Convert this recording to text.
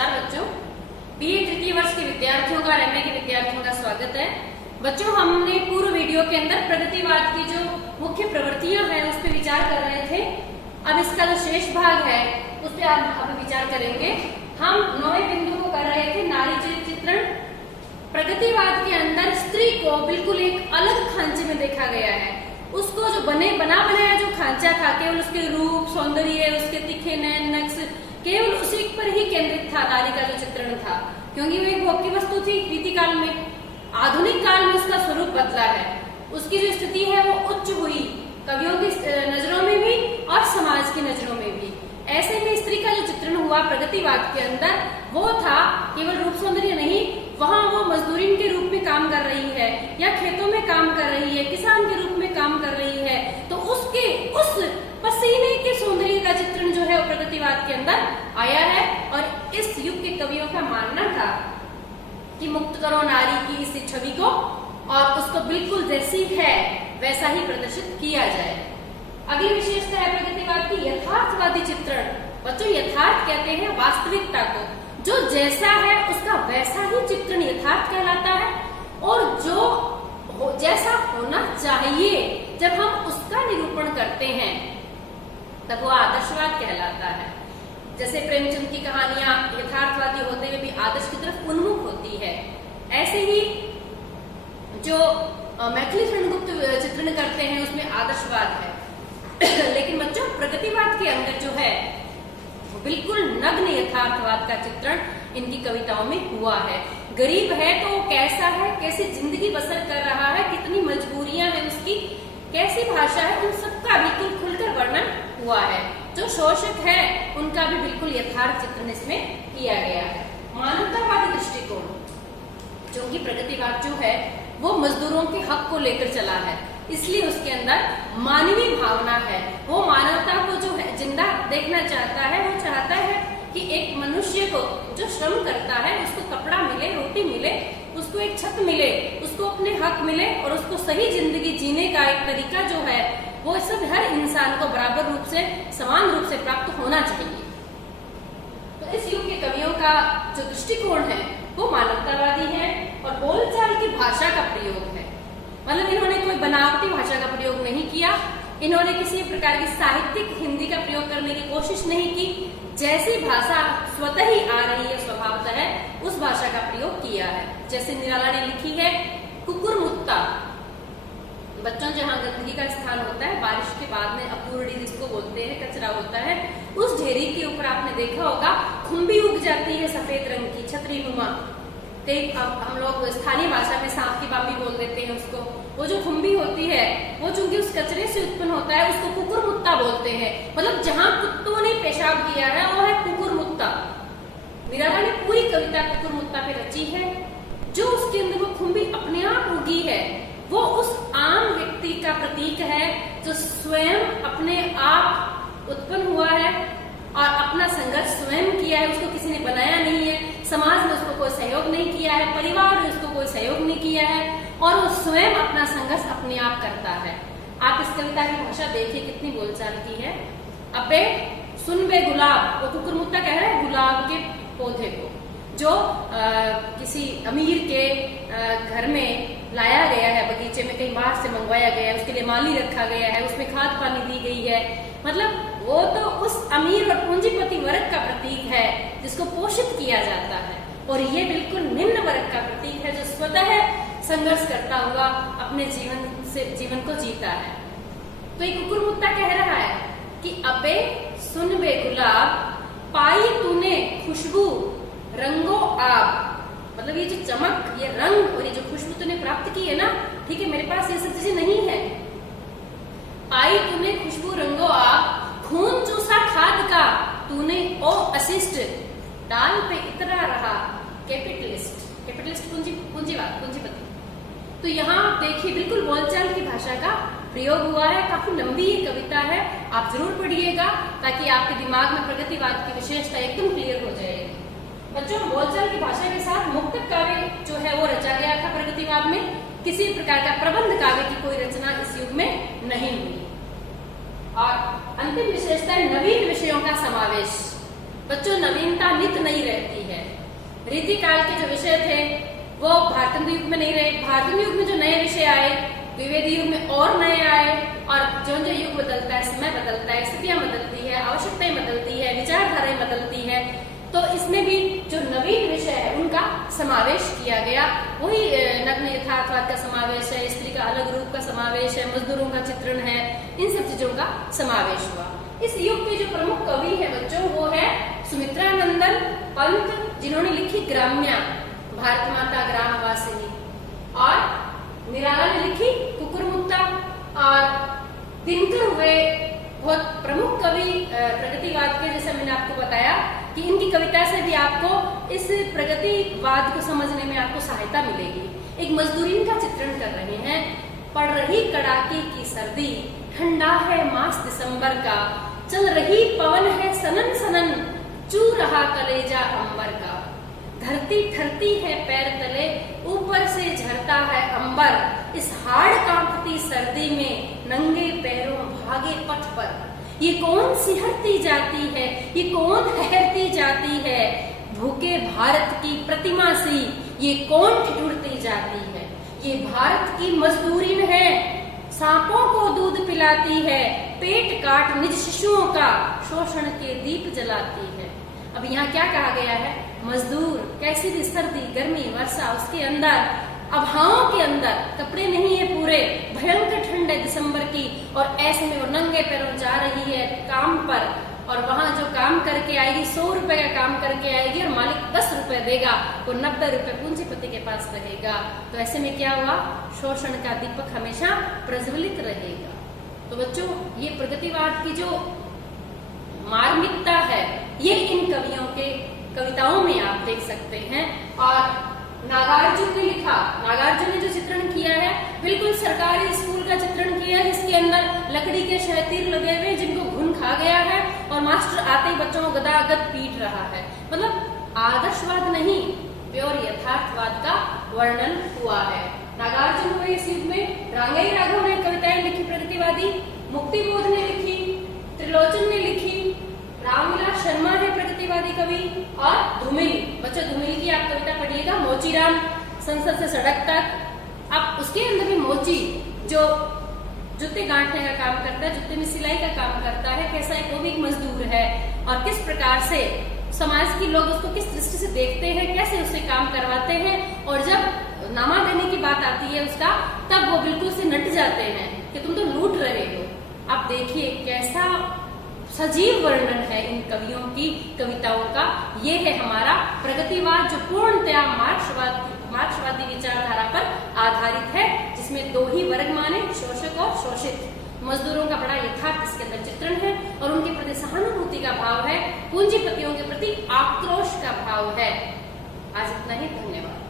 नमस्कार बच्चों, बीए तृतीय वर्ष के विद्यार्थियों का और एमए के विद्यार्थियों का स्वागत है। बच्चों, हमने पूर्व वीडियो के अंदर प्रगतिवाद की जो मुख्य प्रवृत्तियां हैं उस पर विचार कर रहे थे। अब इसका जो शेष भाग है उस पर अब विचार करेंगे। हम 9वें बिंदु को कर रहे थे नारी चरित्र चित्रण। प्रगतिवाद के अंदर स्त्री को बिल्कुल एक अलग खांचे में देखा गया है। उसको जो बना बनाया जो खांचा था, केवल उसके रूप सौंदर्य, उसके तीखे नैन नक्श, केवल उसी पर ही केंद्रित था नारी का जो चित्रण था, क्योंकि वो एक भोग की वस्तु थी। रीतिकाल में, आधुनिक काल में उसका स्वरूप बदला है। उसकी जो स्थिति है वो उच्च हुई, कवियों की नजरों में भी और समाज की नजरों में भी। ऐसे में स्त्री का जो चित्रण हुआ प्रगतिवाद के अंदर, वो था केवल रूप सौंदर्य नहीं, वहां वो मजदूरी के रूप में काम कर रही है या खेतों में काम कर रही है, किसान के रूप में काम कर रही है, तो उसके उस पसीने के सौंदर्य का चित्रण जो है वो प्रगतिवाद के अंदर आया है। और इस युग के कवियों का मानना था कि मुक्त करो नारी की इस छवि को और उसको बिल्कुल जैसी है वैसा ही प्रदर्शित किया जाए। अगली विशेषता है प्रगतिवाद की यथार्थवादी चित्रण। बच्चों, यथार्थ कहते हैं वास्तविकता को, जो जैसा है उसका वैसा ही चित्रण यथार्थ कहलाता है, और जो जैसा होना चाहिए जब हम उसका निरूपण करते हैं तब वो आदर्शवाद कहलाता है। जैसे प्रेमचंद की कहानियां यथार्थवादी होते हुए भी आदर्श की तरफ उन्मुख होती है, ऐसे ही जो मैथिली शरणगुप्त चित्रण करते हैं उसमें आदर्शवाद है। लेकिन बच्चों, प्रगतिवाद के अंदर जो है वो बिल्कुल नग्न यथार्थवाद का चित्रण इनकी कविताओं में हुआ है। गरीब है तो वो कैसा है, कैसी जिंदगी बसर कर रहा है, कितनी मजबूरियां हैं उसकी, कैसी भाषा है, उन सबका बिल्कुल खुलकर वर्णन हुआ है। जो शोषक है उनका भी बिल्कुल यथार्थ चित्रण इसमें किया गया है। मानवतावादी दृष्टिकोण, जो कि प्रगतिवाद जो है वो मजदूरों के हक को लेकर चला है, इसलिए उसके अंदर मानवीय भावना है। वो मानवता को जो है जिंदा देखना चाहता है। वो चाहता है कि एक मनुष्य को जो श्रम करता है उसको कपड़ा मिले, रोटी मिले, उसको एक छत मिले, उसको अपने हक मिले और उसको सही जिंदगी जीने का एक तरीका जो है वो सब हर इंसान को बराबर रूप से, समान रूप से प्राप्त होना चाहिए। तो इस युग के कवियों का जो दृष्टिकोण है वो मानवतावादी है और बोलचाल की भाषा का प्रयोग है। मतलब इन्होंने कोई बनावटी भाषा का प्रयोग नहीं किया, इन्होंने किसी प्रकार की साहित्यिक हिंदी का प्रयोग करने की कोशिश नहीं की। जैसी भाषा स्वतः ही आ रही है, स्वभावतः है, उस भाषा का प्रयोग किया है। जैसे निराला ने लिखी है कुकुरमुत्ता। बच्चों, जहाँ गंदगी का स्थान होता है, बारिश के बाद में अपूर्णी जिसको बोलते हैं, कचरा होता है, उस ढेरी के ऊपर आपने देखा होगा खुम्बी उग जाती है सफेद रंग की, छतरी नुमा। कई हम लोग स्थानीय भाषा में सांप की बाबी बोल देते हैं उसको। वो जो खुम्बी होती है वो चूंकि उस कचरे से उत्पन्न होता है, उसको कुकुरमुत्ता बोलते हैं। मतलब जहाँ कुत्तों ने पेशाब किया है वो है कुकुरमुत्ता। निराला ने पूरी कविता कुकुरमुत्ता पे रची है। जो उसके अंदर वो खुम्बी अपने आप उगी है वो उस आम व्यक्ति का प्रतीक है जो स्वयं अपने आप उत्पन्न हुआ है और अपना संघर्ष स्वयं किया है। उसको किसी ने बनाया नहीं है, समाज ने उसको कोई सहयोग नहीं किया है, परिवार ने उसको कोई सहयोग नहीं किया है, और वो स्वयं अपना संघर्ष अपने आप करता है। आप इस कविता की भाषा देखिए कितनी बोलचाल की है। अबे सुन बे गुलाब, वो कुकुरमुत्ता कह रहा है गुलाब के पौधे को, जो किसी अमीर के घर में लाया गया है, बगीचे में कहीं बाहर से मंगवाया गया है, उसके लिए माली रखा गया है, उसमें खाद पानी दी गई है। मतलब वो तो उस अमीर और पूंजीपति वर्ग का प्रतीक है जिसको पोषित किया जाता है, और ये बिल्कुल निम्न वर्ग का प्रतीक है जो स्वतः संघर्ष करता हुआ अपने जीवन को जीता है। तो ये कुकुरमुत्ता कह रहा है कि अबे सुन बे गुलाब, पाई तूने खुशबू रंगो आब। मतलब ये जो चमक, ये रंग और ये जो खुशबू तूने प्राप्त की है ना, ठीक है, मेरे पास ये सब चीजें नहीं है। पाई तूने खुशबू रंगो आब, खून चूसा खाद का तूने ओ असिस्ट, डाल पे इतरा रहा कैपिटलिस्ट। कैपिटलिस्ट पूंजीपति। तो यहाँ देखिए बिल्कुल बोलचाल की भाषा का प्रयोग हुआ है। काफी लंबी ये कविता है, आप जरूर पढ़िएगा ताकि आपके दिमाग में प्रगतिवाद की विशेषता एकदम क्लियर हो जाएगी। बच्चों, बोलचाल की भाषा के साथ मुक्तक काव्य जो है वो रचा गया था प्रगतिवाद में। किसी प्रकार का प्रबंध काव्य की कोई रचना इस युग में नहीं हुई। और अंतिम विशेषता है नवीन विषयों का समावेश। बच्चों नवीनता नित नहीं रहती है। रीतिकाल के जो विषय थे वो भारतंड युग में नहीं रहे, भारतंड युग में जो नए विषय आए द्विवेदी युग में और नए आए, और जो जो युग बदलता है, समय बदलता है, स्थितियां बदलती है, आवश्यकताएं बदलती है, विचारधाराएं बदलती है, तो इसमें भी जो नवीन विषय है उनका समावेश किया गया। वही नग्न यथार्थवाद का समावेश है, स्त्री का अलग रूप का समावेश है, मजदूरों का चित्रण है, इन सब चीजों का समावेश हुआ। इस युग के जो प्रमुख कवि है बच्चों वो है सुमित्रानंदन पंत, जिन्होंने लिखी ग्राम्या, भारत माता ग्रामवासिनी, और निराला ने लिखी कुकुरमुत्ता, और दिनकर हुए बहुत प्रमुख कवि प्रगतिवाद के, जैसे मैंने आपको बताया कि इनकी कविता से भी आपको इस प्रगतिवाद को समझने में आपको सहायता मिलेगी। एक मजदूरी का चित्रण कर रहे हैं। पड़ रही कड़ाके की सर्दी, ठंडा है मास दिसंबर का, चल रही पवन है सनन सनन, चू रहा कलेजा अंबर का, धरती ठरती है पैर तले, ऊपर से झरता है अंबर, इस हाड़ कांपती सर्दी में नंगे पैरों भागे पथ पर, ये कौन सिहरती जाती है, ये कौन ठहरती जाती है, भूखे भारत की प्रतिमा सी ये कौन ठिठुरती जाती है, ये भारत की मजदूरी है, सांपों को दूध पिलाती है, पेट काट निज शिशुओं का शोषण के दीप जलाती है। अब यहाँ क्या कहा गया है, मजदूर कैसी भी सर्दी गर्मी वर्षा उसके अंदर, अभावों के अंदर, कपड़े नहीं है पूरे, भयंकर ठंड है दिसंबर की, और ऐसे में वो नंगे पैरों जा रही है काम पर, और वहां जो काम करके आएगी 100 रुपए का काम करके आएगी और मालिक 10 रुपए देगा, वो 90 रुपए पूंजीपति के पास रहेगा। तो ऐसे में क्या हुआ, शोषण का दीपक हमेशा प्रज्वलित रहेगा। तो बच्चों ये प्रगतिवाद की जो मार्मिकता है ये इन कवियों के कविताओं में आप देख सकते हैं। और नागार्जुन ने लिखा, नागार्जुन ने जो चित्रण किया है बिल्कुल सरकारी स्कूल का चित्रण किया है, जिसके अंदर लकड़ी के शहतीर लगे हुए जिनको घुन खा गया है, और मास्टर आते ही बच्चों को गदागद पीट रहा है। मतलब आदर्शवाद नहीं, प्योर यथार्थवाद का वर्णन हुआ है। नागार्जुन हुए इस युग में, रांगई राघव ने कविताएं लिखी प्रगतिवादी, मुक्तिबोध ने लिखी, त्रिलोचन ने लिखी, रामविलास शर्मा है प्रगतिवादी कवि, और धूमिल, बच्चों धूमिल की आप कविता पढ़िएगा, मोचीराम संसद से सड़क तक। अब उसके अंदर भी मोची जो जूते गांठने का काम करता है, जूते में सिलाई का काम करता है, कैसा एक वो भी एक मजदूर है, और किस प्रकार से समाज के लोग उसको किस दृष्टि से देखते हैं, कैसे उससे काम करवाते हैं, और जब नामा देने की बात आती है उसका, तब वो बिल्कुल से नट जाते हैं कि तुम तो लूट रहे हो। आप देखिए कैसा सजीव वर्णन है इन कवियों की कविताओं का। ये है हमारा प्रगतिवाद, जो पूर्णतया मार्क्सवादी विचारधारा पर आधारित है, जिसमें दो ही वर्ग माने, शोषक और शोषित। मजदूरों का बड़ा यथार्थ इसके अंदर चित्रण है, और उनके प्रति सहानुभूति का भाव है, पूंजीपतियों के प्रति आक्रोश का भाव है। आज इतना ही, धन्यवाद।